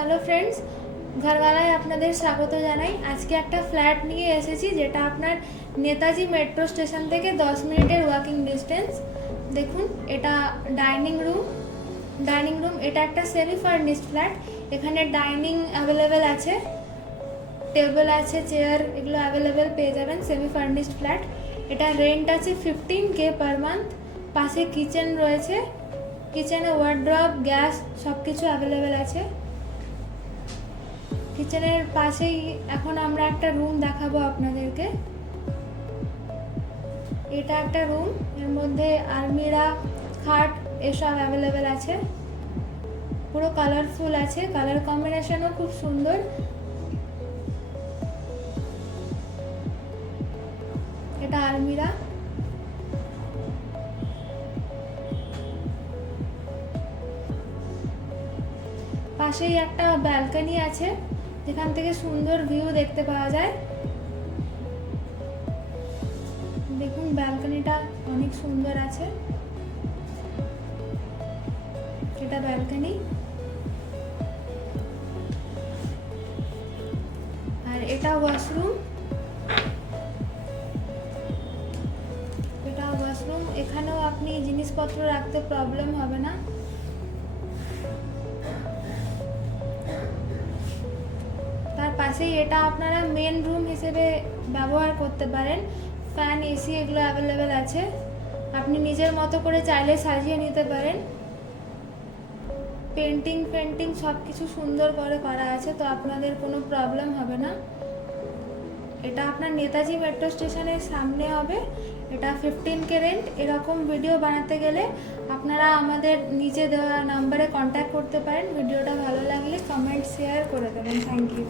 Hello friends, ঘরওয়ালায় আপনাদের স্বাগত জানাই। আজকে একটা ফ্ল্যাট নিয়ে এসেছি যেটা আপনার নেতাজি মেট্রো স্টেশন থেকে 10 মিনিটের ওয়াকিং ডিস্টেন্স। দেখুন, এটা ডাইনিং রুম। এটা একটা সেমি ফার্নিশড ফ্ল্যাট। এখানে ডাইনিং অ্যাভেলেবেল আছে, টেবিল আছে, চেয়ার, এগুলো অ্যাভেলেবেল পেয়ে যাবেন। Semi furnished flat. এটা রেন্ট আছে 15K পার মান্থ। পাশে কিচেন রয়েছে, কিচেনে ওয়ার্ড্রপ, গ্যাস সব কিছু অ্যাভেলেবেল আছে। কিচেনের পাশেই এখন আমরা একটা রুম দেখাবো আপনাদেরকে। এটা একটা রুম, এর মধ্যে আলমিরা, খাট এসব অ্যাভেলেবেল আছে। পুরো কালারফুল আছে, কালার কম্বিনেশনও খুব সুন্দর। এটা আলমিরা। পাশেই একটা ব্যালকনি আছে যেখান থেকে সুন্দর ভিউ দেখতে পাওয়া যায়। দেখুন, ব্যালকনিটা অনেক সুন্দর আছে। এটা ব্যালকনি। আর এটা ওয়াশরুম। এখানেও আপনি জিনিসপত্র রাখতে প্রবলেম হবে না। তার পাশেই এটা আপনারা মেন রুম হিসেবে ব্যবহার করতে পারেন। ফ্যান, এসি এগুলো অ্যাভেলেবেল আছে। আপনি নিজের মতো করে চাইলে সাজিয়ে নিতে পারেন। পেন্টিং সব কিছু সুন্দর করে করা আছে, তো আপনাদের কোনো প্রবলেম হবে না। এটা আপনার নেতাজি মেট্রো স্টেশনের সামনে হবে। এটা 15K রেন্ট। এরকম ভিডিও বানাতে গেলে আপনারা আমাদের নিচে দেওয়া নাম্বারে কন্ট্যাক্ট করতে পারেন। ভিডিওটা ভালো লাগলে কমেন্ট শেয়ার করে দেবেন। Thank you.